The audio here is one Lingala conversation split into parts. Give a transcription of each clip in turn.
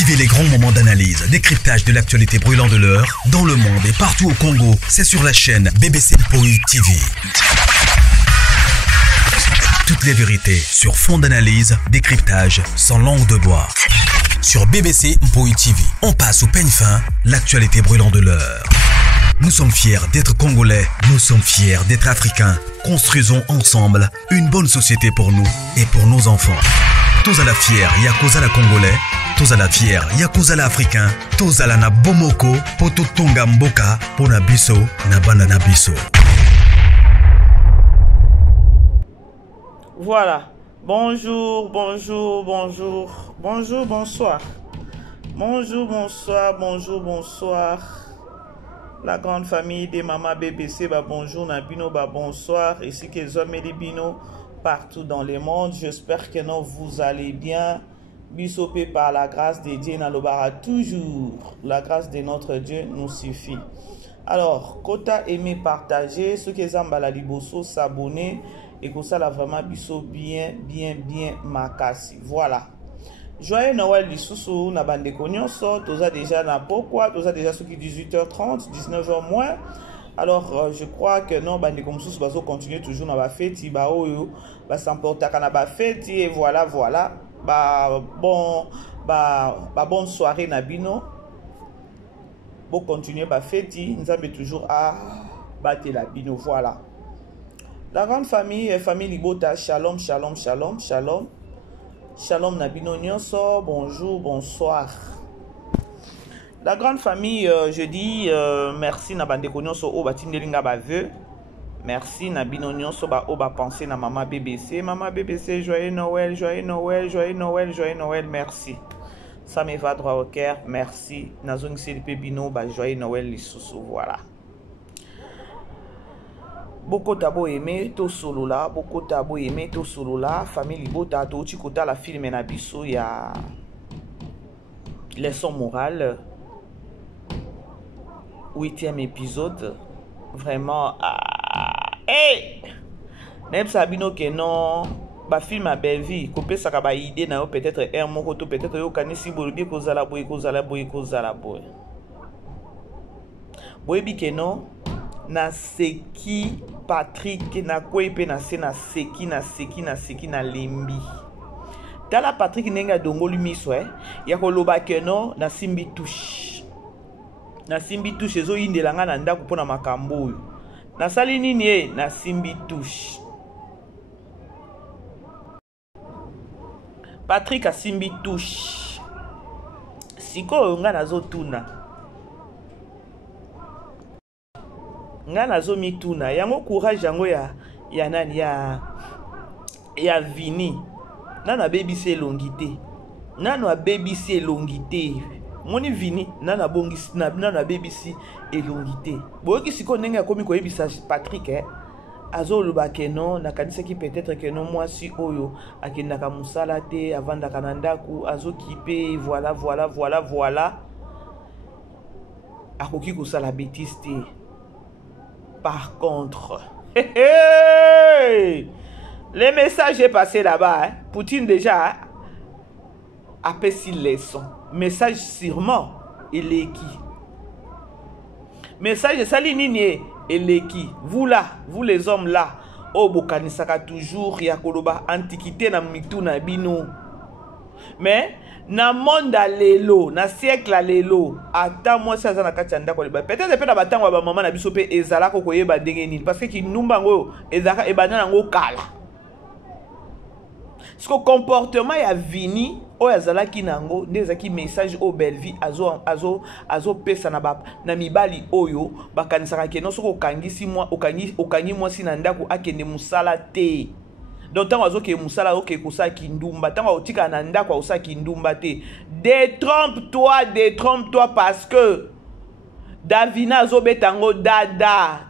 Vivez les grands moments d'analyse, décryptage de l'actualité brûlante de l'heure, dans le monde et partout au Congo. C'est sur la chaîne BBC Mpoï TV. Toutes les vérités sur fond d'analyse, décryptage, sans langue de bois. Sur BBC Mpoï TV, on passe au peigne fin, l'actualité brûlante de l'heure. Nous sommes fiers d'être Congolais, nous sommes fiers d'être Africains. Construisons ensemble une bonne société pour nous et pour nos enfants. Tous à la fière, Yakozala Congolais. Tous à la fière, Yakozala Africain. Tous à la na Bomoko, Poto Tonga Mboka, Pona Biso, Nabana Nabiso. Voilà. Bonjour, bonjour, bonjour. Bonjour, bonsoir. Bonjour, bonsoir, bonjour, bonsoir. La grande famille des Mama BBC, bah bonjour, Nabino, bah bonsoir. Ici que les hommes et les bino partout dans le monde. J'espère que non, vous allez bien. Bisopé par la grâce de Dieu, Nalobara toujours. La grâce de notre Dieu nous suffit. Alors, quota aimer, partager. Ceux qui aiment la liboso, s'abonner. Et que ça, là, vraiment, biso bien, makasi. Voilà. Joyeux Noël, Lissoussou, na bande kognonso, toza déjà na pourquoi, toza déjà ceux qui 18h30, 19h moins. Alors, je crois que non, bande komsous, baso continuer toujours na ba fête, ba oyo, ba s'emporter na ba fête, et voilà. Bonne soirée na bino. Bon continuer ba fête, nous avons toujours à battre la bino, voilà. La grande famille, famille Libota, shalom, shalom, shalom, shalom. Shalom Nabino Nyonso, bonjour, bonsoir. La grande famille, je dis merci Nabandeko Nyonso au Batindelinga Baveux. Merci Nabino Nyonso ba au ba penser na Maman BBC. Maman BBC, joyeux Noël, joyeux Noël, joyeux Noël, joyeux Noël, merci. Ça me va droit au cœur, merci. Nazong Silipe Bino, ba joyeux Noël, Lissoussou, voilà. Beaucoup d'abo aimé to solo là, beaucoup d'abo aimé to solo là, famille Libota to chikota la film na biso ya leçon morale 8e épisode vraiment hey même sabino que non ba film a belle vie couper ça ka ba idée na peut-être un moko to peut-être yo kanisi bolobi kozala boy bi que non na seki Patrick na kwepe na se na seki na lembi tala Patrick nenga dongoli miso ya koloba ke no na simbi touche ezo yindelanga na ndako pona makambo oyo na sali nini na simbi touche Patrick a simbi touche siko nga nazotuna nga nazo mituna yango courage yango ya nani ya Vini nana baby se longité nana baby se longité moni Vini nana bongisi nana baby si elongité boyoki siko ndenge akomi koyebisa Patrick azo loba ke non nakanisa ki peut-être que non moi si oyo akendaka musala te avandaka na ndaku azo kipe voilà akoki kosala bêtise te. Par contre, le message est passé là-bas. Poutine déjà a passé leçon. Message sûrement, il est qui? Message salinini, il est qui? Vous là, vous les hommes là, au Bokanisaka toujours, Yakoloba, antiquité na mitu na bino. Mais na monde lelo na siècle lelo ata moi ça na kati ndako liba peut-être pe na batango ba maman na biso pe ezala ko koyeba ndenge nini parce que ki numba ngo ezaka ebana ngo kala ce comportement ya Vini o ezala ki nango ndeza ki message au belle vie azo pesa na ba na mibali oyo bakanisaka ke no soko kangisi moi okangi moi si na ndako akende musala te. Donc tant que musala oke kosa kindumba tant otika na ndako osa kindumba te détrompe-toi parce que Davina zo betango dada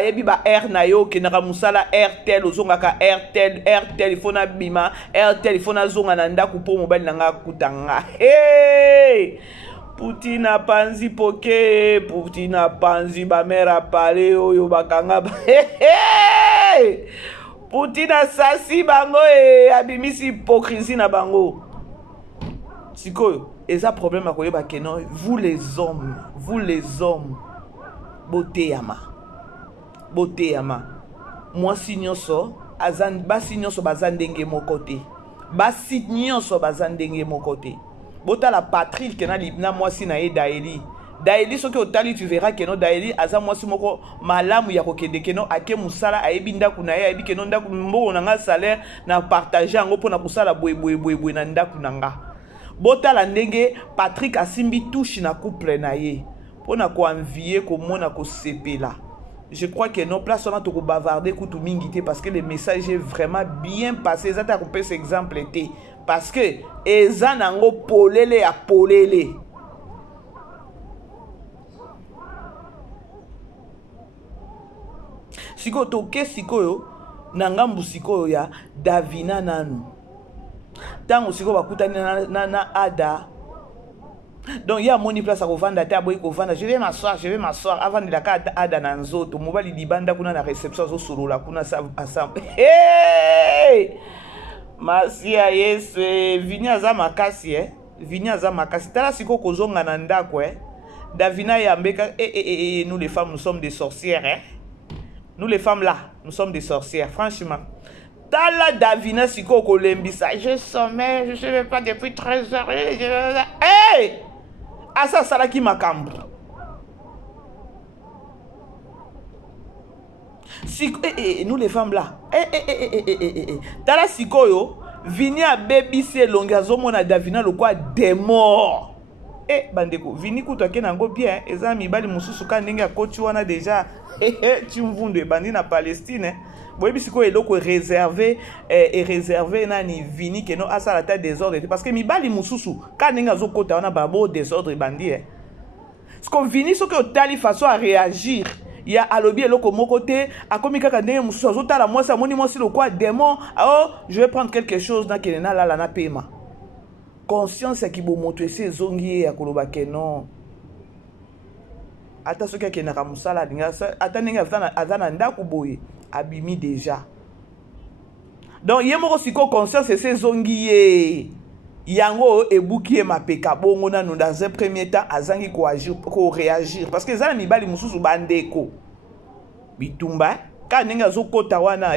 yebi ba air na yo ke na musala airtel ozonga ka airtel il faut na bima airtel il faut na zonga na ndako po mobile nanga kutanga Putina panzi poke Putina panzi ba mera pale oyo bakanga Poutine asasi bango abimisi hypocrisie na bango. sikoyo eza problème akoyeba que non vous les hommes boteyama mwasi nyonso basi nyonso baza ndenge moko te basi nyonso baza ndenge moko te botala Patrick na mwasi na ye Daeli soki otali tu verras que non Daeli aza mwasi moko malamu ya kokende que non ake musala ayebi ndaku na ye ayebi que non ndaku mboko na nga salaire na partager yango pona kusala boye na ndaku na nga. Botala ndenge Patrick asimbi touche na couple na ye pona ko envier ko mona ko sepela. Je crois que non place on a to bavarder kutu mingi te parce que le message est vraiment bien passé. Ça t'a coupé cet exemple te parce que eza nango polele ya polele. Siko toke sikoyo na ngambu sikoyo ya Davina nanu tango siko bakutani na Ada donc ya moni place à kovanda ta boy kovanda je vais m'asseoir avant de la carte Ada na nzoto mobali libanda kuna na réception zo solola kuna sa ensemble hey Masia Yesu vini aza makasi vini aza makasi tala siko kozonga na ndako Davina ya mbeka nous les femmes nous sommes des sorcières Nous les femmes là, nous sommes des sorcières, franchement. Tala Davina siko kolembisa, je sommeille, je ne vais pas depuis 13 heures. Hey! Asa salaki makambo. Siko, nous les femmes là. Tala siko yo, vini a baby se longa zomo na Davina le quoi des morts. Bandeko, vini kutu ke nango bien, eza mibali mususu ka ndenge akoti wana déjà timvundu bandi na Palestine. Boyebi siko eloko réservé nani vini ke no asala ta désordre parce que mibali mususu ka ndenge azokota wana babo désordre bandi Siko vini soko otali façon à réagir. Ya alobi eloko moko te akomi kaka ndenge mususu azotala mwasi amoni mwasi le quoi démon. Oh, je vais prendre quelque chose dans kelena la na pema. Conscience qui bo montrer ces zongi ya koloba ke non ata soki ke na kamusala dinga ata ninga azana ndaku boye abimi déjà donc yemoko siko conscience ces zongi yango ebuki mapeka bongo na dans un premier temps azangi ko agir ko réagir parce que zana mibali mususu bandeko bitumba ka ninga zo kota wana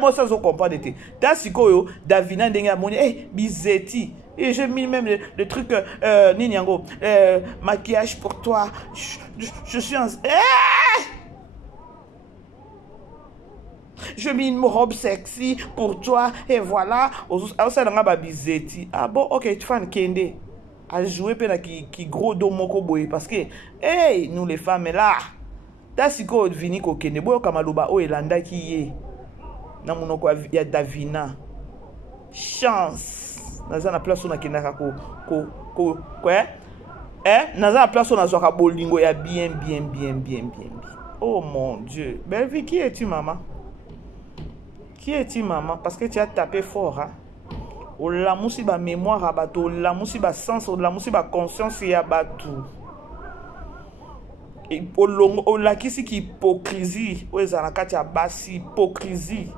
moi ça zo comprendre te ta sikoyo Davina ndenge amoni bizeti et j'ai mis même le truc ninyango maquillage pour toi je suis en je mets une robe sexy pour toi et voilà ça nga ba bizeti ah bon OK tu fan kende à jouer pe na ki gros do moko boy parce que hey nous les femmes là Tasiko vini ko kende boyo kamaluba o elanda ki ye na munoko ya Davina chance naza na place na kinaka ko naza na place na zoka bolingo ya bien oh mon Dieu belle vie qui es-tu maman parce que tu as tapé fort o la musiba mémoire abato la musiba sens o la musiba conscience ya batu o la kisi ki hypocrisie o ezana kati ya basi hypocrisie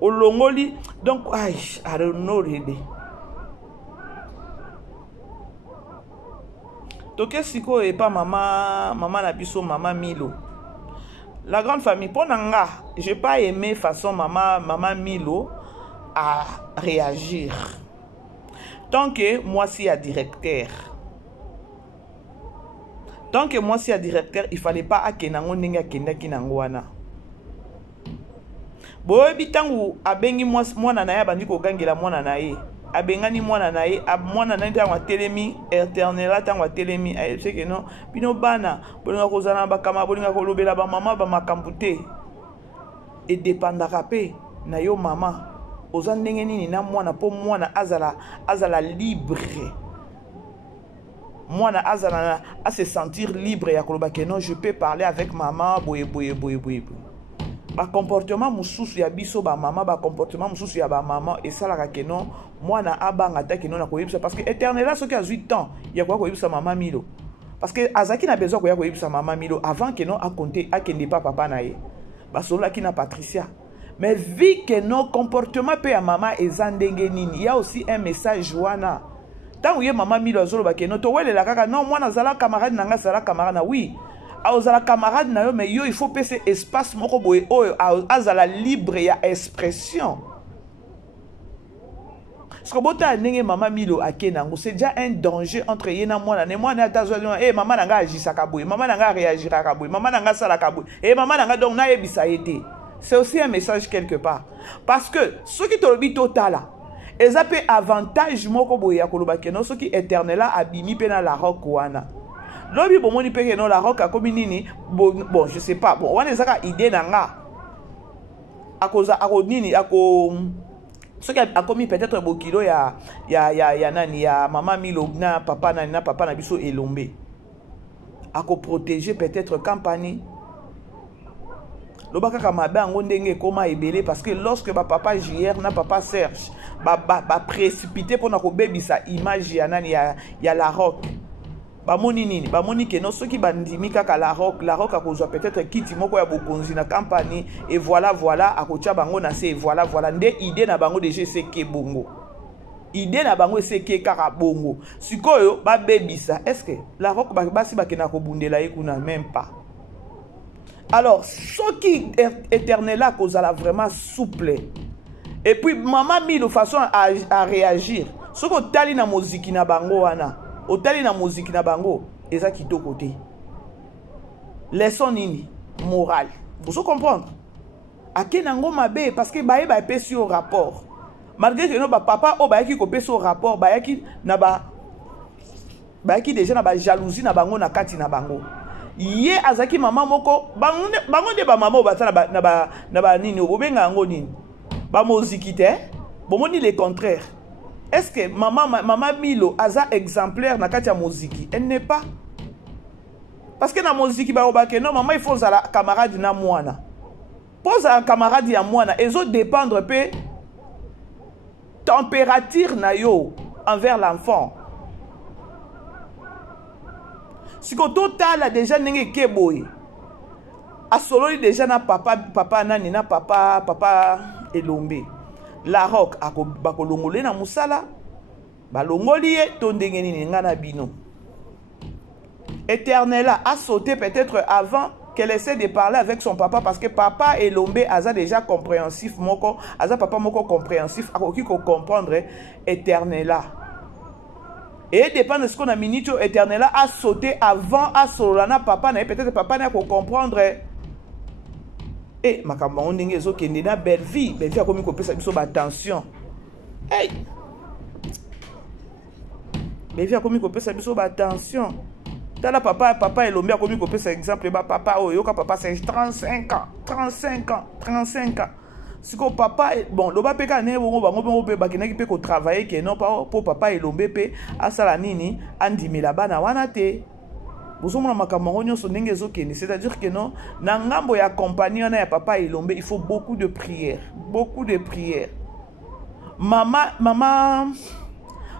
o longoli donc I don't know really toke siko e pa mama na biso mama Milo la grande famille pour nanga j'ai pas aimé façon maman Milo à réagir tant que moi si à directeur donc moi si à directeur il fallait pas akenango ndenge akenda kinango wana boyebi tangu abengi mwana na ye abandi kogangela mwana na ye abengani mwana na ye mwana na ye tango atelemi éternel tango atelemi ayebise ke non bino bana bolinga kozala na bakama bolinga kolobela bamama bamakambo te edepandaka mpe na yo mama oza ndenge nini na mwana mpo mwana azala libre mwana azala à se sentir libre ya koloba ke non je peux parler avec maman boye ba comportement mususu ya biso ba mama ba comportement mususu ya ba mama esalaka ke non mwana abanga ta ke non na koyebisa parce que éternel soki a 8 ans ya kwa koyebisa mama Milo parce que azaki na besoin koyebisa mama Milo avant que non a compter akende pa papa na ye ba solaki na Patricia Mais vu que nos comportements pe ya maman ezandenge nini, il y a aussi un message wana. Tant que maman Milo azoloba ke no to welela kaka non moi nazala camarade nanga sala camarade na oui. Azala camarade na yo mais yo il faut passer espace moko boye oyo azala libre ya expression. Parce que bota ndenge maman Milo akenango c'est déjà un danger entre yena mwana ne mwana atazwa eh maman nanga agisaka boye, maman nanga réagira boye, maman nanga sala boye. Eh maman nanga donc na yebisa été. C'est aussi un message quelque part. Parce que ceux qui te le total, ils ont avantage moko boye ya koloba keno ceux qui éternel abimi pena la rock wana. Lobi bomoni pe keno la rock akomi nini bon je sais pas bon wana ezaka idée nanga. Akoza akonini ako ceux qui akomi peut-être bokilo ya nani ya maman Milo na papa na biso elombe. Ako protéger peut-être campagne. Lobaka kamabe ango ndenge koma ebele parce que lorsque papa JR na papa Serge précipité pour na ko bebisa image ya nani ya la rock bamoni nini bamoni ke no soki bandimi kaka la rock akozwa peut-être kiti moko ya bokonzi na campagne et voilà akotia bango na se voilà nde idée na bango déjà c'est ke bongo idée na bango c'est ke kaka bongo sikoyo ba bebisa est-ce que la rock basi bakena ko bundela ekuna même pas. Alors, ceux qui éternel là, cause la vraiment souple. Et puis, maman mis de façon à réagir. Ce que tali na musique na bango wana, au tali na musique na bango, et ça qui est côté. Leçon nini, morale. Vous comprendre? A kenango mabe parce que bae pe sur rapport. Malgré que no papa o bae qui copé sur rapport, bae qui na bae qui déjà na ba jalousie na bango na kati na bango. Ye azaki maman moko bango de ba maman batala na ba nini obenga ngo nini ba moziki te bomoni le contraire. Est-ce que maman Milo aza exemplaire na kati ya moziki? Elle n'est pas. Parce que na moziki ba obake non maman il faut za la camarade na mwana. Pose un camarade ya mwana ezo dépendre pe température na yo envers l'enfant. Si ko total a déjà nenge keboy a solo déjà na papa nani na papa elombe la rock ako bakolongole na musala balongoli ye to ndenge nini nga na bino éternel a sauté peut-être avant qu'elle essaie de parler avec son papa parce que papa elombe aza déjà compréhensif moko aza papa moko compréhensif akoki ko comprendre éternel. Et dépend de ce qu'on a minute éternel a sauté avant à solana papa na peut-être papa n'a pour comprendre et makamba on ndenge zo kende na belle vie a komi ko pesa biso ba attention hey belle vie a komi ko pesa biso ba attention tala papa elombi a komi ko pesa exemple ba papa oyo ka papa c'est 35 ans siko papa bon loba peka ne bongo pe bakina ki pe ko travailler que non pas pour papa elombe pe asala nini andimela bana wana te bozomona makambo nyonso ndenge ezokende c'est-à-dire que non na ngambo ya compagnie na ya papa elombe il faut beaucoup de prières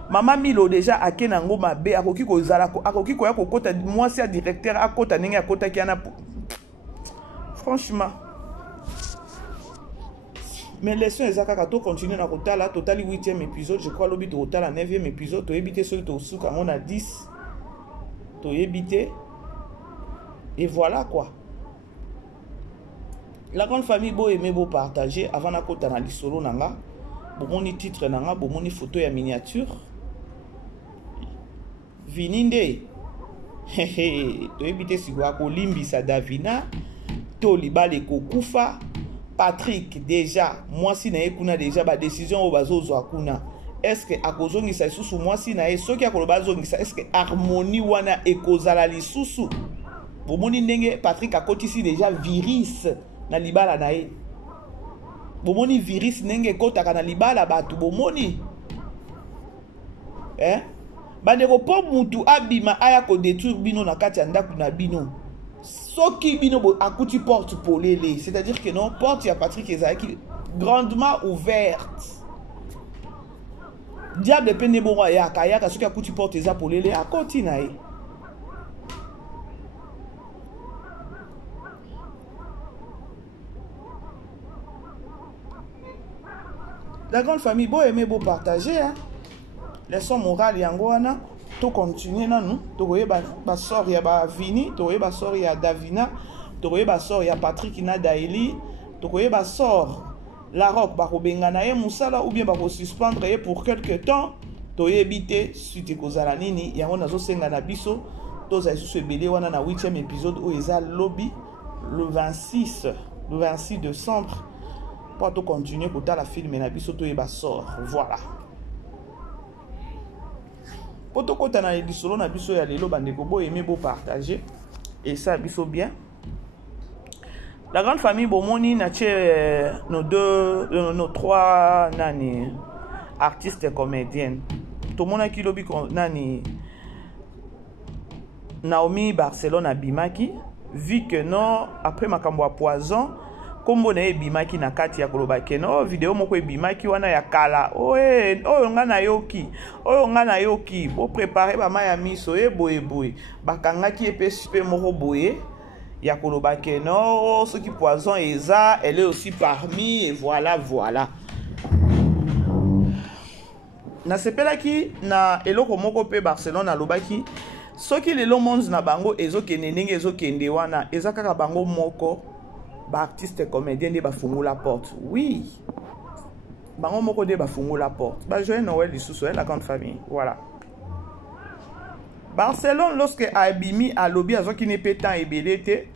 maman Milo déjà akenango mabe akoki ko zala akoki ko ya kokota mwasi ya directeur akota ndenge akota ki ana franchement. Mais leçon ezaka to continuer na kotala totali 8e épisode je crois lobi to totala 9e épisode to éviter ceux to suka on a 10 to éviter et voilà quoi. La grande famille beau aimer beau partager avant na kota na lisolo nanga bomoni titre nanga bomoni photo ya miniature vininde to éviter si kwa ko limbisa Davina to libale kokufa Patrick déjà moi si na ekuna déjà ba décision au bazozo akuna est-ce que akozongisa isusu moi si na soki akoloba zongisa est-ce que harmonie wana ekozala lisusu bomoni ndenge Patrick akotisi déjà virus na libala na ye bomoni virus ndenge ekotaka na libala batu bomoni bandeko po mutu abima aya ko détruire bino na kati ya ndaku na bino soki bino akuti porte polele c'est-à-dire que non porte ya Patrick ezaki grandement ouverte diable pene bongo yaka soki akuti porte eza polele akoti na ye La grande famille, beau aimer, beau partager. Hein? Leçon morale, yangoana. To continuer na nous. To ba sort ya ba Vini. To ba sort ya Davina. To ba sort ya Patrick na Daeli. To ba sort la rock ba ko bengana ye musala ou bien ba ko suspendre ye pour quelque temps. To éviter suite kozala nini yango nazo senga na biso. To za sous ebele wana na 8e épisode où eza lobby le 26 décembre. Pour tout continuer pour la film et na biso to eba sort. Voilà. Pour tout côté na lisolo na biso ya lelo bandeko bo aimer beau partager et ça biso bien. La grande famille bomoni na nos trois nani artistes et comédiennes. Tout le monde qui lobi nani Naomi Barcelone abimaki vu que non après makambo à poison kombo na ebimaki na kati ya koloba keno video moko ebimaki wana ya kala oye oyo nga na yoki bo préparer ba maya miso boye bakangaki epe moko boye ya koloba keno ce qui poison eza elle est aussi parmi et voilà na sepelaki na eloko moko pe Barcelone alobaki soki lelo monde na bango ezokende ndenge ezokende wana eza kaka bango moko ba artiste comédien de ba fungu la porte. Oui. Bango moko de ba fungu la porte. Ba joyeux Noël du sous la grande famille. Voilà. Barcelone lorsque abimi a lobby azo ki ne pétant ebelete.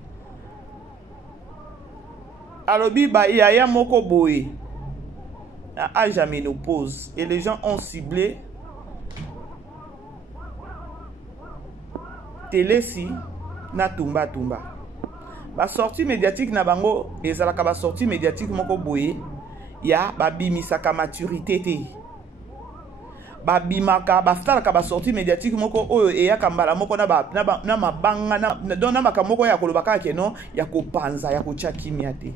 A lobby ba yaya moko boye. A jamais n'oppose et les gens ont ciblé Telesi na tumba. Ba sortie médiatique na bango ezalaka ba sortie médiatique moko boye ya ba bimisaka maturité te ba bimaka ba ftalaka ba sortie médiatique moko oyo eyaka mbala moko na mabanga na dona makamoko ya kolobaka keno ya kopanza ya kotia kimia te.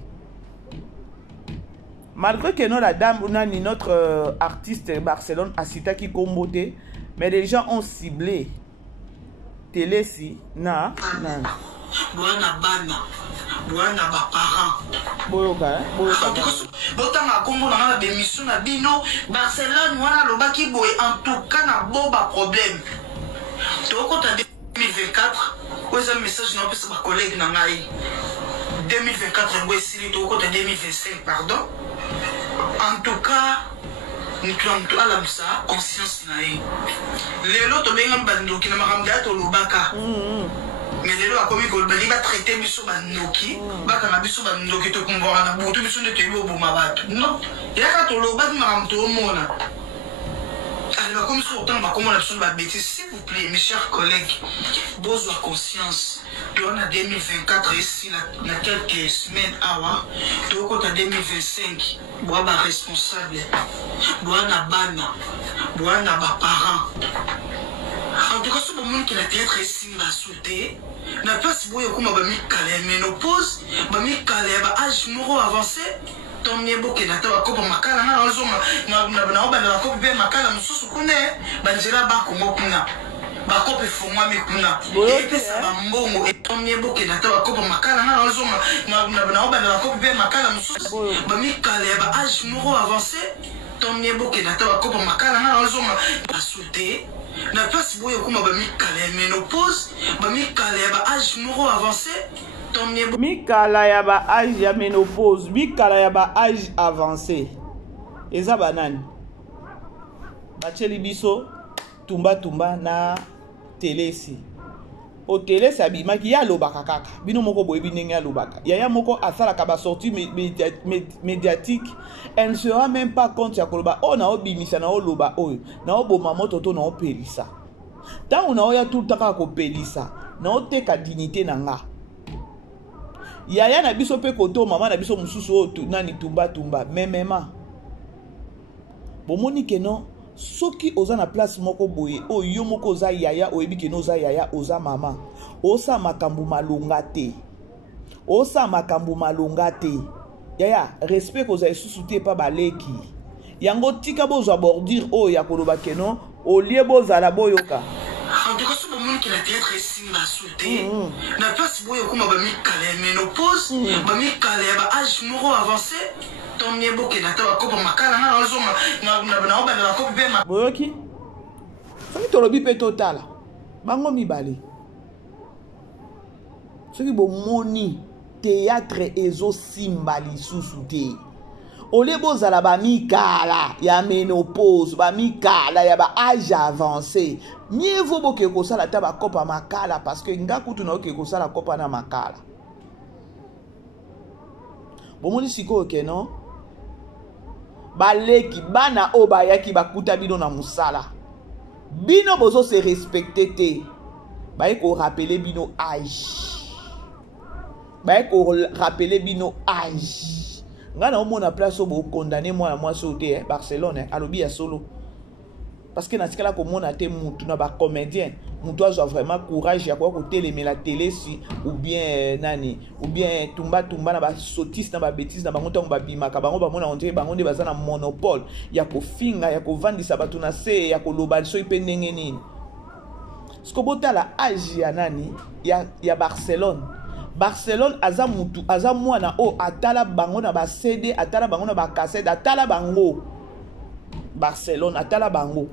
Malgré que non la dame nani notre artiste Barcelone a cité qui comboté mais les gens ont ciblé Telesi na Bwana bana bwana ba parents boyoka botanga kombo na ba émission na bino Barcelone wana lobaki boy en tout cas na boba problème to ko ta 2024 ko za message na pesa ba collègue na ngai 2024 ngwe sili to ko ta 2025 pardon en tout cas ni tu ala msa conscience na ye lelo to benga mbando kina makamda to lobaka mais les lois comme ils va traiter biso bandoki baka na biso bandoki to kumbora na butu biso de tebo boma batu non ya ka to loba na mto mona alors comme ça autant ba comment la biso ba bêtise s'il vous plaît mes chers collègues bozo conscience on a 2024 ici na quelques semaines awa to ko ta 2025 boa ba responsable boa na bana boa na ba parents en tout cas ce moment qui la théâtre ici va sauter na place boye kuma ba mikale ménopause ba mikale ba âge moro avancé ton miebo ke na tawa ko ba makala na ozoma na ba na ko be makala mususu kune ba njira ba ko ngokuna ba ko pe fongwa mi kuna et puis ça ba mbongo et ton miebo ke na tawa ko ba makala na ozoma na ba na ko be makala mususu ba mikale ba âge moro avancé ton miebo ke na tawa ko ba makala na ozoma ba sauter na place boye kuma ba mikale ménopause ba mikale ba âge moro avancé ton miebo mikala ya ba âge ya ménopause mikala ya ba âge avancé eza banani bacheli biso tumba na Telesi o Telesi abimaki ya lobaka kaka bino moko boye binenge ya lobaka yaya moko asalaka ba sortie médiatique elle ne se rend même pas compte ya koloba o na obimisa na oloba oyo na oboma moto to na opelisa tango na oya tout taka ko pelisa na oteka dignité na nga yaya na biso pe koto mama na biso mususu o nani tumba memema bomoni ke non soki oza na place moko boye oyo moko oza yaya oyebi ke no oza yaya oza mama osa makambu malonga te yaya respect koza esusu te pa baleki yango tika bozwa bordure oyo ya koloba ke non olie bozala boyoka en tout cas ce moment qui la théâtre ici va sauter na place boye kuma ba mikale ménopause ba mikale ba âge moro avancé Ton yebo ke nata ba kopa makala na razonga na oba na kopa be ma. Boyoki. Soki tolobi pe total. Bango mibale. Soki bo moni théâtre ezo simbali susute. Ole bozala ba mikala ya ménopause, ba mikala ya ba âge avancé. Mieux vaut boke ko sala ta ba kopa makala parce que ngakutu na oke ko sala kopa na makala. Bomoni siko ke non? Baleki bana o bayaki bakuta bino na musala. Bino bozo se respecter te. Baye ko rappeler bino âge. Baye ko rappeler bino âge. Ngana omona place obo condamné moi sauté Barcelone alobi ya solo. Parce que na tikala ko mona te mutu na ba comédien, mutu a vraiment courage ya ko télémer la télé si ou bien nani ou bien tumba na ba sotis na ba bêtise na bango tango ba bimaka bango ba mona onte bango nde bazana monopole ya ko finga ya ko vandisa batu na se ya ko loba so ipe ndenge nini. Sko botala âge ya nani ya Barcelone. Barcelone aza mutu aza mwana o atala bango na ba CD atala bango na ba cassette atala bango. Barcelone atala bango.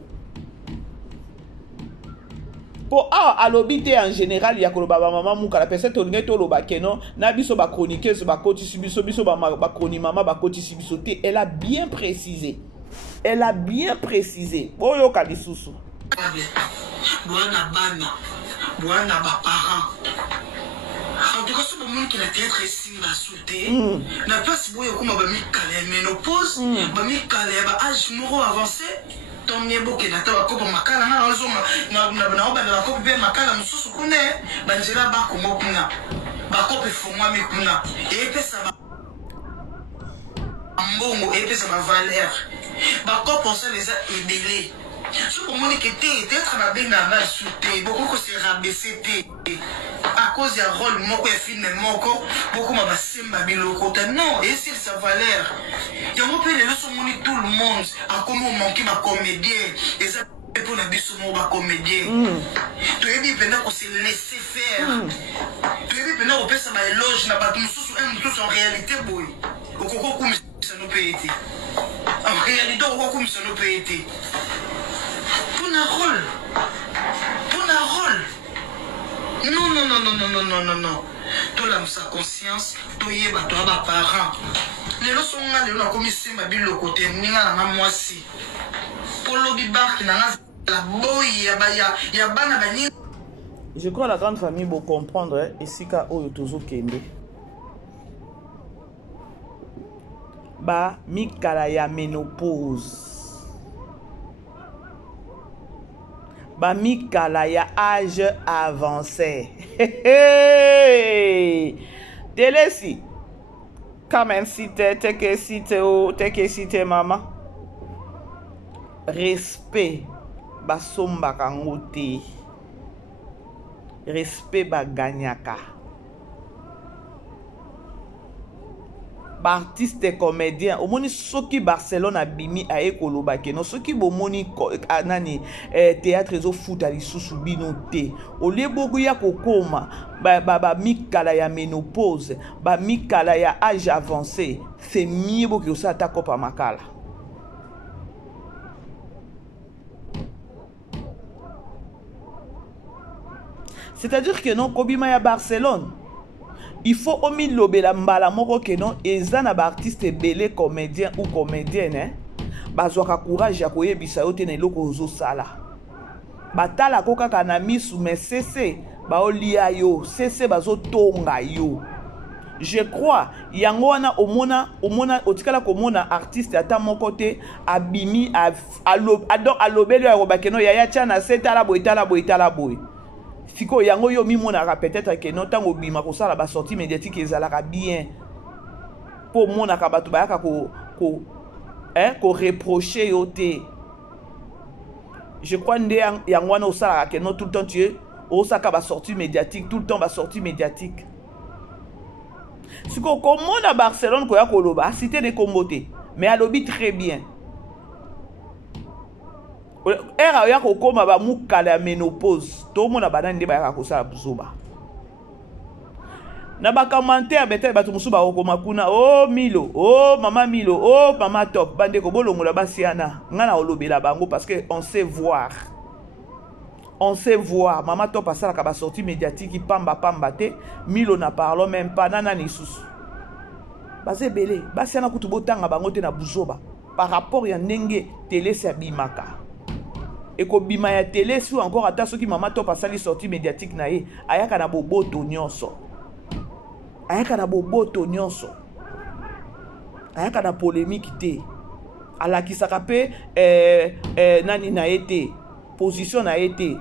Po alobité en général ya koloba ba mama muka la personne tolinga to loba keno na biso ba chroniqueuse ba kotisi biso ba chroni mama ba kotisi biso te. Elle a bien précisé. Elle a bien précisé. Boyo ka lisusu. Bwana ba parents. En tout cas, ce moment qui a été très simple à sauter, la place où il y a comme un calé ménopause, un calé âge neuro avancé, ton yebo qui n'a pas comme un makala na razonga na oba na kopi be makala mususu kune banjira ba kongo kuna ba kopi fongwa mi kuna et pesa ba mbongo et pesa ba valeur ba kopi on se les a ébélés. Ce moment qui était peut-être ma belle n'a pas sauté, beaucoup se rabaisser à cause d'un rôle moko ya film moko beaucoup ma basimba biloko non et c'est sa valeur il y a un peu les leçons moni tout le monde à comment manquer ma comédien et ça pour la biso mo ba comédien tu es dit pendant qu'on se laisser faire tu es dit pendant qu'on peut ça ma éloge na ba tout en réalité boy au coco comme ça nous peut être en réalité au coco comme ça nous peut être pour un rôle non. Tout l'âme sa conscience, tout y est, toi, ma parent. Les leçons, les gens comme ici, ma bille, le côté, n'inga na moi si. Pour l'obi bar qui n'a la boy, ya bana bani. Je crois la grande famille va comprendre ici qu'à Oyotozo Kembe. Ba mikala ya ménopause. Bamikala ya âge avancé. Telesi. Quand cité, teke cité maman. Respect basomba kangote. Respect baganyaka. Artiste et comédien au moni soki Barcelone abimi a ekoloba keno soki bo moni nani théâtre zo foot ali susu bino te o lebogu ya kokoma ba mikala ya ménopause ba mikala ya âge avancé c'est mieux bo que ça ta kopa makala. C'est-à-dire que non kobima ya Barcelone il faut au milieu de la mbala moko que non ezana ba artiste belé comédien ou comédienne hein bazwaka courage ya koyebisa yo te na eloko ozo sala batala ko kaka na misu mais cesse ba olia yo cesse bazo tonga yo. Je crois yango wana omona otikala komona artiste ata moko te abimi alobelo ya robakeno ya tiana setala boy Fiko yango yo mi monaka peut-être que non tango bima ko sala ba sortie médiatique ezalaka bien pour monaka batu bayaka ko reprocher yo te. Je crois nde yango wana osala que non tout le temps tu es osaka ba sortie médiatique tout le temps ba sortie médiatique. Siko komona Barcelone ko ya koloba cité de Kombote mais alobi très bien. Era ya kokoma ba mukala ya ménopause to mona banani nde ba ya kosala buzoba na ba commentaire bete ba tumusu ba okoma kuna oh Milo oh mama Milo oh mama top bande ko bolongola basiana ngana olobela bango parce que on sait voir mama top asala ka ba sortie médiatique pamba te Milo na parlons même pas nana ni susu base belé basiana kutu botanga bango te na buzoba par rapport ya ndenge télé sa bimaka et ko bima ya télé si encore ata soki mama top asali sortie médiatique na ye ayaka na boboto nyonso ayaka na boboto nyonso ayaka na polémique te alakisaka pe nani na ete position na ete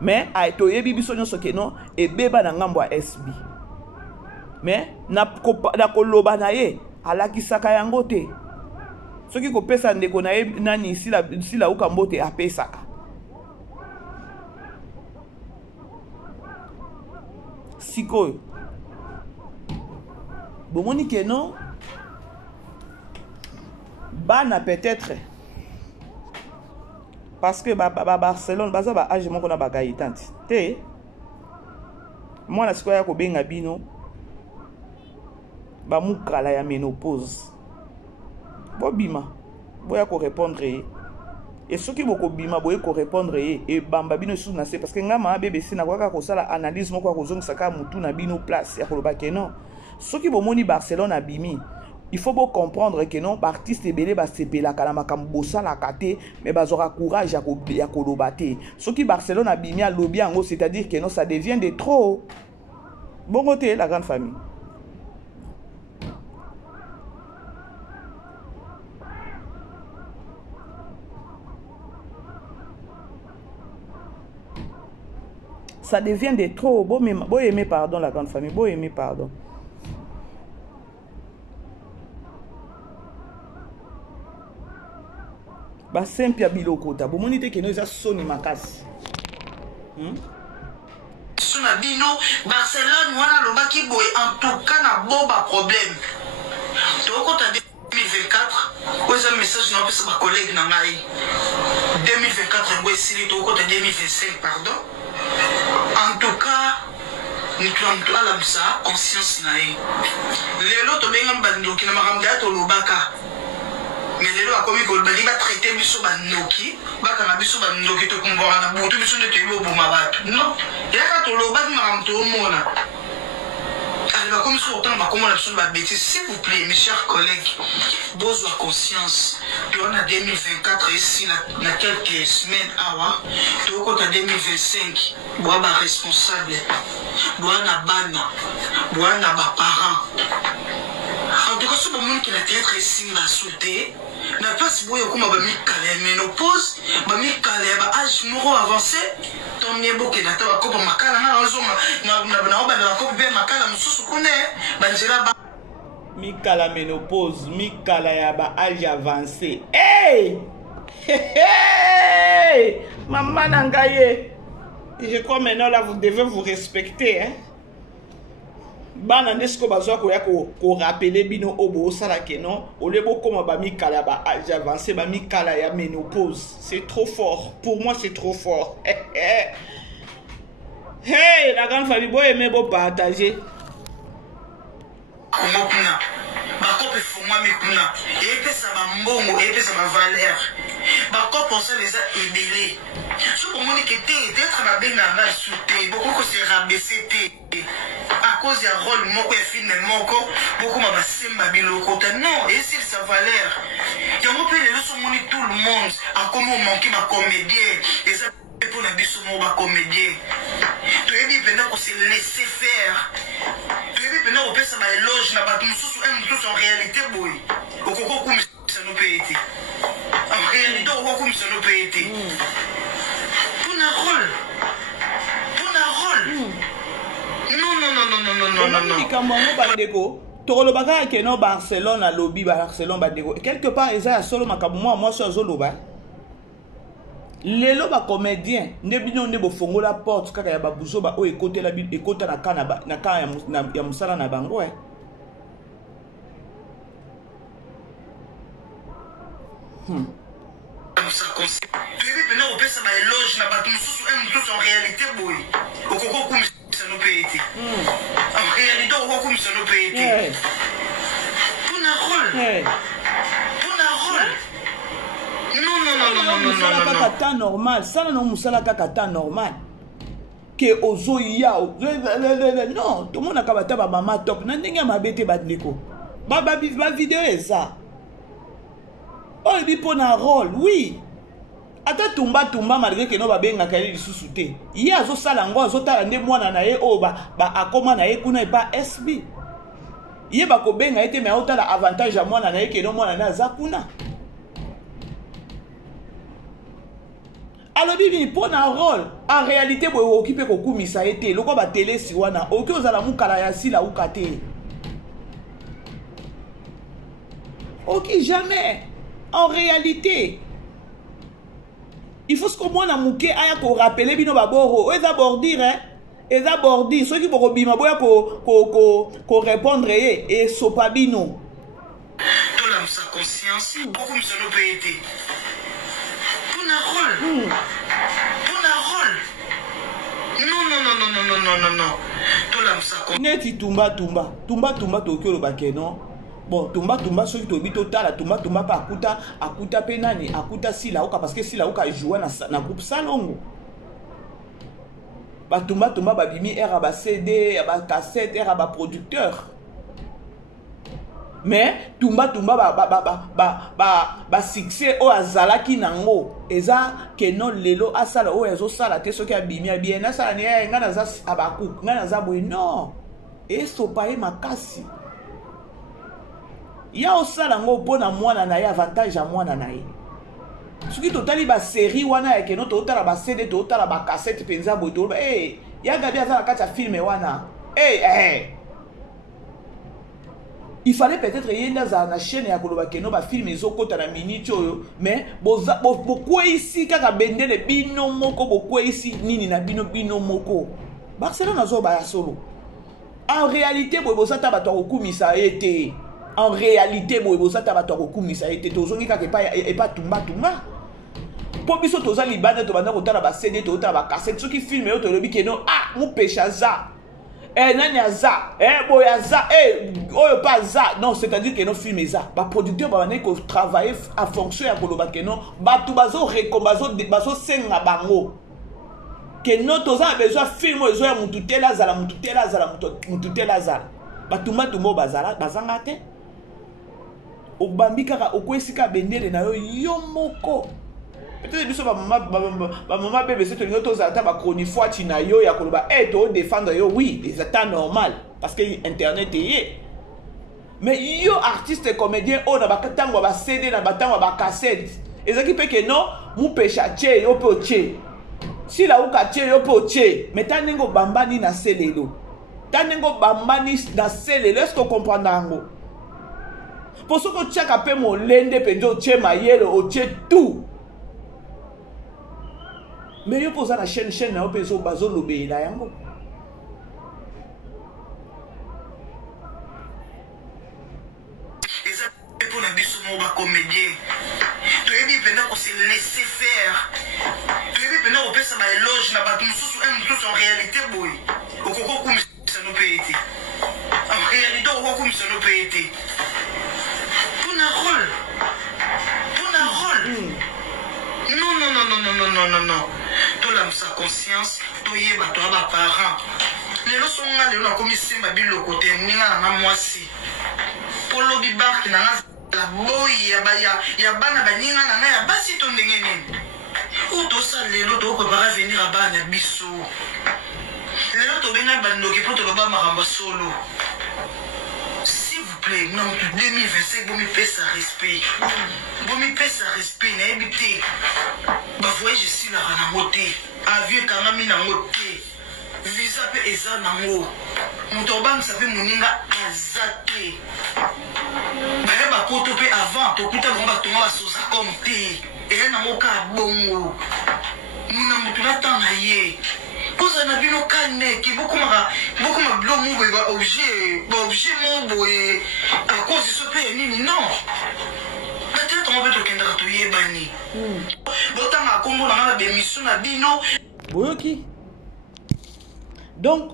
mais toyebi biso nyonso ke non ebeba na ngambo ya SB mais na koloba na ye alakisaka yango te soki kopesa ndeko na ye nani sila ukambo te apesaka sikoyo bomoni ke non bana peut-être parce que Barcelone baza ba age moko na bagaitanti te mwana sikoyo ya kobenga bino bamukala ya ménopause bobima boya ko répondre ye et soki boko bima boye ko répondre ye e bamba bino sous na se parce que ngama BBC na kwaka ko sala analyse moko ko zongisa ka mutu na bino place ya koloba ke non soki bomoni Barcelone abimi il faut bien comprendre que non artiste belé ba sepela kala makambo sala kate mais bazora courage ya kolobate soki Barcelone abimi a lobby ango c'est-à-dire que non ça devient de trop bon côté la grande famille ça devient de trop bon aimer pardon la grande famille bon aimer pardon ba simple biloko ta bomoni te keno eza soni makasi sona bino Barcelone wana lobaki boy en tout cas na boba problème toko ta 2024 oza message na pesa ba collègue na ngai 2024 boy sili toko ta 2025 pardon en tout cas nous la bisa conscience na ye lelo to benga bandoki na makambo ya to lobaka mais les lois comme ils va traiter biso bandoki baka na biso bandoki to kumbora na butu biso nde to boma batu non ya ka to loba makambo to mona alors comme ça autant va comment la biso ba bêtise s'il vous plaît mes chers collègues bozo conscience tu on a 2024 ici na quelques semaines awa to ko ta 2025 boa ba responsable boa na bana boa na ba parents en tout cas ce moment qui la tête ici m'a sauté na place boye kuma ba mikale ménopause ba mikale ba âge moro avancé ton miebo ke data ba kopa makala na ozonga na ba kopa be makala mususu kune ba njela ba mikala ménopause mikala ya ba âge avancé hey hey maman nangaye je crois maintenant là vous devez vous respecter hein bana nesko bazwa ko ya ko rappeler bino obo sala ke non o lebo koma ba mikala ba âge avancé ba mikala ya ménopause c'est trop fort pour moi c'est trop fort hey la grande famille boy aimer beau partager comment kuna ba kope fuma mi kuna et pesa ba mbongo et pesa ba valeur ba kope ça les a ébélés ce pour moi que d'être ba benga na souté beaucoup que c'est rabaissé à cause du rôle moko et film moko beaucoup ma basemba biloko non et c'est sa valeur il y a un peu les leçons moni tout le monde à comment manquer ma comédien et ça pour la biso mo ba comédien tu es dit pendant qu'on s'est laissé faire tu es dit pendant qu'on peut ça ba éloge na ba tout sous en réalité boy au coco comme ça nous peut être en réalité au coco comme ça nous peut être pour un rôle non bandeko tolobaka ke no Barcelone na lobby Barcelone bandeko quelque part eza ya solo makambo moi so zoloba lelo ba comédien nde bino nde bofongola porte kaka ya babuzo ba o ekotela ekota na kana na ka ya musala na bango ça conseille tu es venu au pesa ba éloge na bato mosusu en réalité boye okokokumisa no mpe ete en réalité okokokumisa no mpe ete mpona rôle non kaka temps normal sala no mosala kaka temps normal ke ozoya non tomonaka bata bamama top na ndenge ya mabe te bandeko bavideo eza oyo ebi mpona rôle oui ata tumba malgré ke no babengaka ye lisusu te ye azosala yango azotala nde mwana na ye oyo akoma na ye kuna epa sb ye bakobenga ye te me aotala avantage ya mwana na ye keno mwana na aza kuna alobi bini mpona rôle en réalité boye okoki mpe kokumisa ye te loko batelesi wana okoki ozala mokala ya sila uka te okoki jamais en réalité il faut que mwana moke aya korapele bino baboro oyo eza bordire eza bordire soki bokobima boya korépondre ye esopa bino tolamisa conscience okomisa no mpe ete mpona rôle non tolamisa neti tumba tokoki olobake non bon tumba soki toyebi totala tumba mpe akuta mpe nani akuta silauka parce que silauka ejoue na groupe salongo batumba babimi ere ya bacd ya bacassette ere ya baproducteur mais tumba basuccès oyo azalaki nango eza keno lelo asala oyo azosala te soki abimi abien asala ni ngai naza abakuku ngai naza boye non esopa ye makasi ya osala ngo mpona mwana na ye avantage ya mwana na ye soki totali basérie wana ya keno totala bacd totala bacassette mpenza boye toloba ya gabi aza na kati ya filme wana il fallait peut-être yenda azala na chaîne ya koloba keno bafilme ezokota na minute oyo mais bokweyisi kaka bendele bino moko bokweyisi nini na bino moko Barcelone azobaya solo en réalité boye bosata bato akokumisa ye te en réalité boye bosata bato akokumisa ye te tozongi kaka epa tumba mpo biso toza libanda tobanda kotala bacd totala bacassette soki filme oyo tolobi keno mopesha aza nani aza boye aza oyo pa aza non c'est-à-dire que no film eza baproducteur babandaki kotravaille en fonction ya koloba keno bato bazosenga bango keno toza na besoin film oyo ezoya mutu tele azala batumba oyo bazanga te obambi kaka okwesika bendele na yo moko peut-être biso bamama BBC tolingo tozala ta bachronifoiti na yo ya koloba toodefendre yo oui eza temps normal parce que internet eye mais yo artiste comédien oyo na batango ya bacd na batango ya bacassette ezalaki mpe ke no mupesha tie yo mpe otie silauka tie yo mpe otie mais ta ndenge obambani na se lelo eske okomprendre yango mpo soki otiaka mpe molende mpenza otie mayele otie tout mais yo poza na chaîne na yo mpe bazolobela yango eza mpona biso mo bacomédien toyebi mpena kose laisser faire toyebi mpena kopesa baeloge na bato mosusu en réalité boye okokokumisa no mpe ete en réalité okokokumisa no mpe ete mpona rôle non tolamisa conscience toyeba toya baparent lelo songa lelo nakomisemba biloko te ninga nanga mwasi polobi barke nanga la boyi ya bana baninga nanga ya basi to ndenge nini oyo tosala lelo tokoprepara venir ya bana ya biso lelo tobenga bandoki mpo toloba makambo solo s'il vous plaît na mutu 2025 bomipesa respect nayebi te bavoyage esilaka nango te avion ekangami nango te visa mpe eza nango moto obangisa mpe moninga aza te baya bapoto mpe avant tokuta bango batonga basoza comme te eza nango kaka bongo muna motu natanga ye poza na bino kaneke bokoma bilo mo boye baobjet mo boye akozi so mpe ya nini non peut-être kombe tokendaka toyebani botanga kombo na nga bemission na bino boyoki. Donc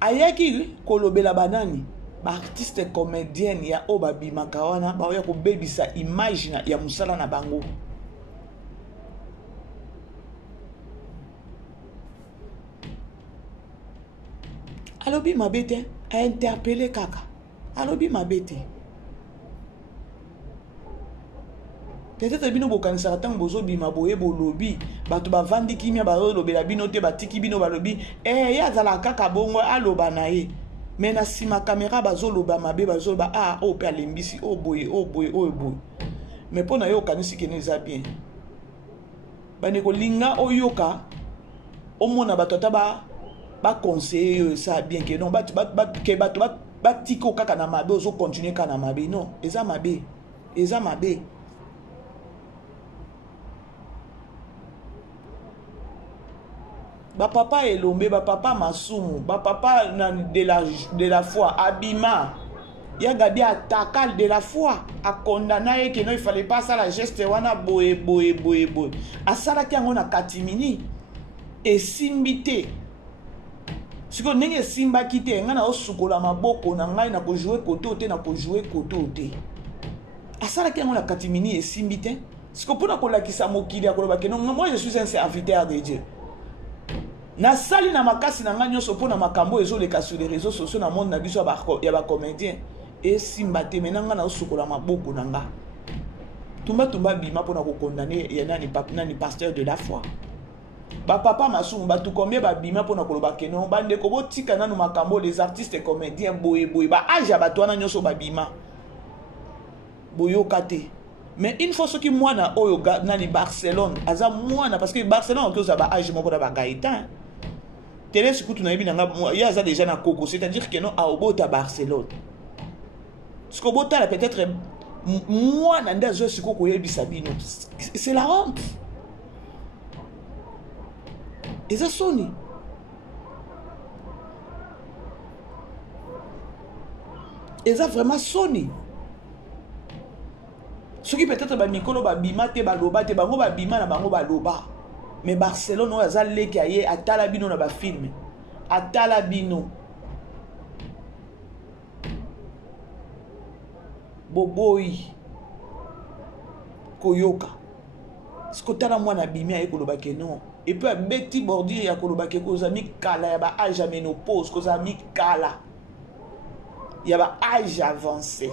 ayaki kolobela banani ba artiste comédienne ya obabi makawana ba oya ko bebisa image ya musala na bango. Alobi mabete a interpellé kaka. Alobi mabete. Peut-être bino bokanisa tang bozo bima boye bolobi bato bavandi kimia balobela bino te batiki bino balobi ya zala kaka bongo aloba na ye. Mais na sima caméra bazoloba mabe bazoloba o pe alembisi o boye o boye o boye. Mais pona yo kanisi kene za bien. Bane ko linga oyoka omona bato taba ba conseiller ça bien que non ba tiko kaka na mabe ozo continuer kana mabe non eza mabe ba papa elombe ba papa masumu ba papa de la foi abima ya gadi attaquer de la foi a condamner que non il fallait pas ça la geste wana boye asala ki ngona katimini et simbité. Si vous n'avez pas quitté, vous avez sukola maboko na ngai na ko jouer côté na ko jouer côté. Asala ki ngona katimini et simbité. Si vous pona ko lakisa mokili akoloba ke non moi je suis un serviteur de Dieu. Na sali na makasi na ngai nyoso pona makambo ezoleka sur les réseaux sociaux na monde na biso ya ba comédien et simbate menanga na sukola maboko na nga. Tumba bima pona ko condamner ya nani pasteur de la foi. Ba papa masumu batu combien ba bima pona koloba ke non bande ko botika nanu makambo les artistes comédiens boye ba aja batu wana nyoso ba bima boyo kate. Mais une fois ce qui moi na oyo nani Barcelone aza mwana parce que Barcelone on cause ba age moko da ba gaïtan télé sikutu na yebi nga ya aza déjà na koko c'est-à-dire que non a obota Barcelone ce ko bota peut-être moi na ndazo sikoko yebi sabino c'est la honte. Et ça sonne. Et ça vraiment sonne. Ce qui peut-être ba mikolo ba bima te ba loba te bango ba bima na bango ba loba. Mais Barcelone on a le kaye atala bino na ba film. Atala bino. Boboy. Koyoka. Ce que tala moi na bima e koloba ke non. Et puis, Betty Bordier, il y a des amis kala, il y a des âge à ménopause, des amis kala. Il y a des âge avancé.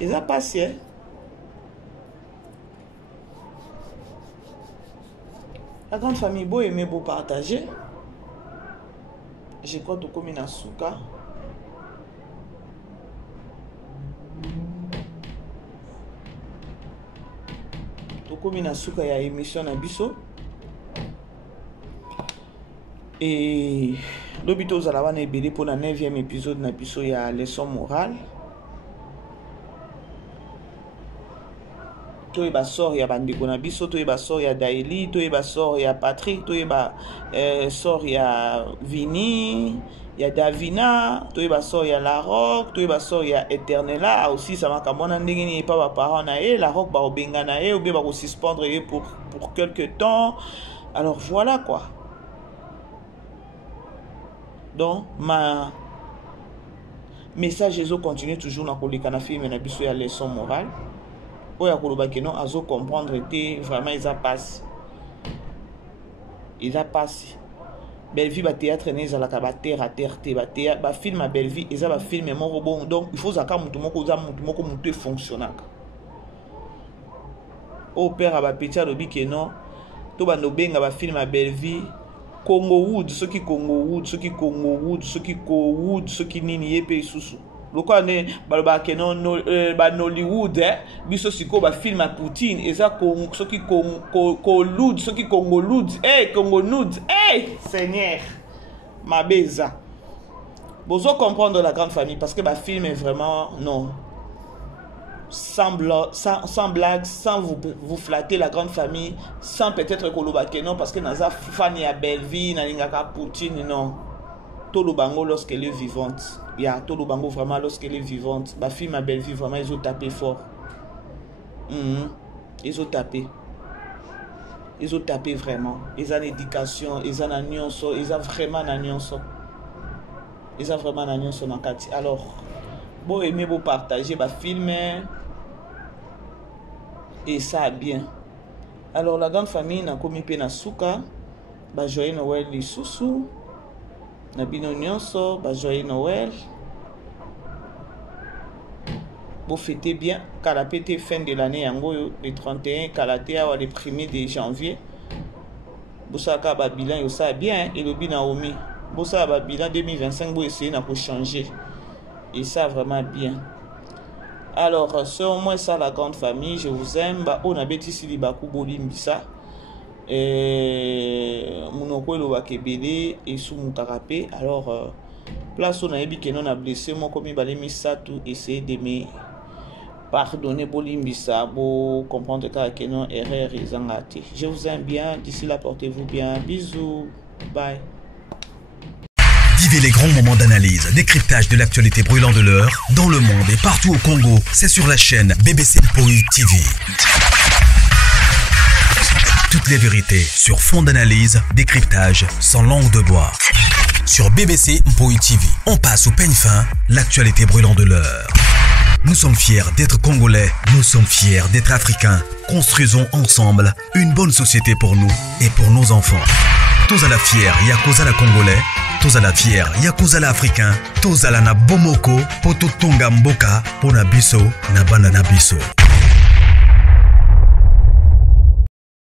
Et ça passe, hein? La grande famille, beau aimer, beau partager. Je crois que tu commis dans Souka. Comme na suka ya émission na biso et l'obito za la wana ebele pour la 9e épisode na biso ya leçon morale to e ba sort ya bandeko na biso to e ba sort ya Daily to e ba sort ya Patrick to e ba sort ya Vini ya Davina to e ba sort ya La Rock to e ba sort ya Eternela aussi ça m'a kamona ndenge ni pas ba parents na e La Rock ba obenga na e ou bien ba ko suspendre pour quelque temps. Alors voilà quoi. Donc ma message ezo continue toujours na kolika na film na biso ya leçon morale. Oya koloba ke non azo comprendre te vraiment ils a passé. Belle-Vie ba théâtre neza la ba terre à terre te ba film à Belle-Vie eza ba film moko bon donc il faut zaka mutu moko mutu fonctionnaka. Au père ba petit lobi ke non to ba no benga ba film à Belle-Vie Congo Wood ceux qui nini yepe susu. Loko ne baloba ke non ba Nollywood biso siko ba film à Poutine eza ceux qui Congoloud ceux qui Congoloud Congonoud Seigneur ma beza bozo comprendre la grande famille parce que ba film est vraiment non sans blague sans vous flatter la grande famille sans peut-être koloba ke non parce que naza fan ya Belle-Vie na lingaka Poutine non Tolo Bango lorsqu'elle est vivante. Il y a Tolo Bango vraiment lorsqu'elle est vivante. Ma fille, ma belle-vie, vraiment, ils ont tapé fort. Ils ont tapé. Ils ont tapé vraiment. Ils ont l'éducation, ils ont la nuance, ils ont vraiment la nuance. Ils ont vraiment la nuance dans le quartier. Alors, bon aimer, bon partager, bah filmer. Et ça bien. Alors, la grande famille n'a commis pena souka. Bah joyeux Noël les sous-sous. Na bino nyonso, bah joyeux Noël. Vous fêtez bien, car pété fin de l'année, le 31, Kalatea, le 1er de janvier. Vous savez que bilan, ça bien, et le bilan omi. Vous savez que bilan 2025, vous essayez de changer. Et ça vraiment bien. Alors, c'est au moins ça la grande famille, je vous aime. On a bêtisi li bakou bolimbisa. Monoko le wakebele et sous mon carapé. Alors, place on a ébi que non a blessé, moi comme il balait mis ça tout, essayer de me pardonner bolimbisa, pour comprendre que non erreur ils ont raté. Je vous aime bien, d'ici là portez-vous bien, bisous, bye. Vivez les grands moments d'analyse, décryptage de l'actualité brûlante de l'heure, dans le monde et partout au Congo, c'est sur la chaîne BBC Mpoï TV. Toutes les vérités sur fond d'analyse, décryptage sans langue de bois. Sur BBC Mpoï TV, on passe au peigne fin, l'actualité brûlante de l'heure. Nous sommes fiers d'être Congolais, nous sommes fiers d'être Africains. Construisons ensemble une bonne société pour nous et pour nos enfants. Tous à la fière, Yakoza la Congolais. Tous à la fière, Yakoza la Africain. Tous à la na Bomoko, Poto Tonga Mboka, Pona Biso, na Bana na Biso.